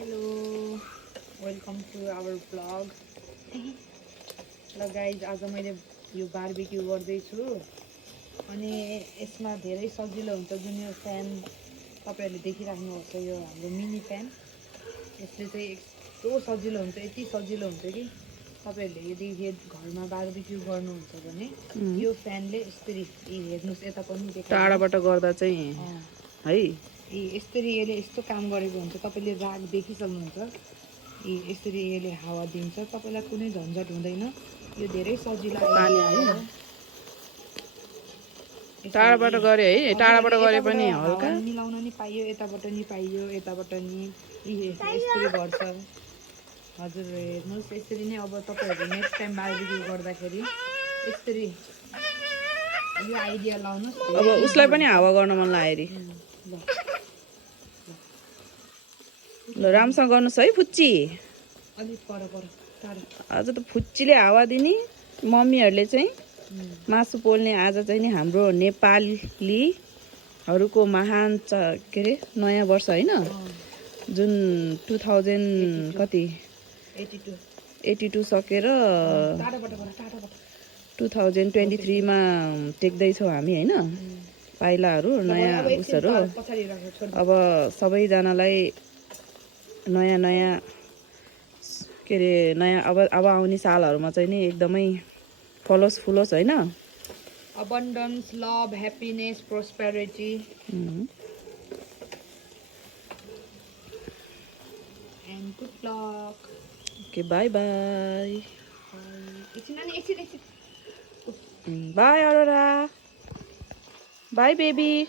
Hello welcome to our blog. ल guys आज मैले यो बारबिक्यू गर्दैछु अनि यसमा धेरै सजिलो हुन्छ। जुन यो फ्यान तपाईँहरूले देखिराख्नुहुन्छ यो हाम्रो मिनी फ्यान, यसले चाहिँ यस्तो सजिलो हुन्छ, यति सजिलो हुन्छ कि तपाईँहरूले यदि घरमा बारबिक्यू गर्नुहुन्छ भने यो फ्यानले यसरी हेर्नुहोस्, यता पनि टाढाबाट गर्दा चाहिँ है यसरी यसले यस्तो काम गरेको हुन्छ। तपाईँले राग देखिसक्नुहुन्छ, यसरी यसले हावा दिन्छ, तपाईँलाई कुनै झन्झट हुँदैन। यो धेरै सजिलो पानी आयो। टाढाबाट गरे है, टाढाबाट गरे पनि हल्का मिलाउन नि पाइयो, यताबाट नि पाइयो, यताबाट नि यसरी गर्छ। हजुर हेर्नुहोस्, यसरी नै अब तपाईँहरू नेक्स्ट टाइम बारबिक्यू गर्दाखेरि यसरी यो आइडिया लाउनुहोस्। अब उसलाई पनि हावा गर्न मन लाग्यो ल राम्रोसँग गर्नुहोस् है फुच्ची। अलिक पर टाढो आज त फुच्चीले हावा दिने। मम्मीहरूले चाहिँ मासु पोल्ने आज चाहिँ नि हाम्रो नेपालीहरूको महान के अरे नयाँ वर्ष होइन, जुन 2000 कति 82 सकेर 2023 मा टेक्दैछौँ हामी होइन, पाइलाहरू नयाँ उसहरू। अब सबैजनालाई नयाँ नयाँ के अरे नयाँ अब आउने सालहरूमा चाहिँ नि एकदमै फलोस् फुलोस् होइन। abundance, love, happiness, prosperity and good luck. Okay, bye bye. एकछिन Bye Aurora. Bye baby.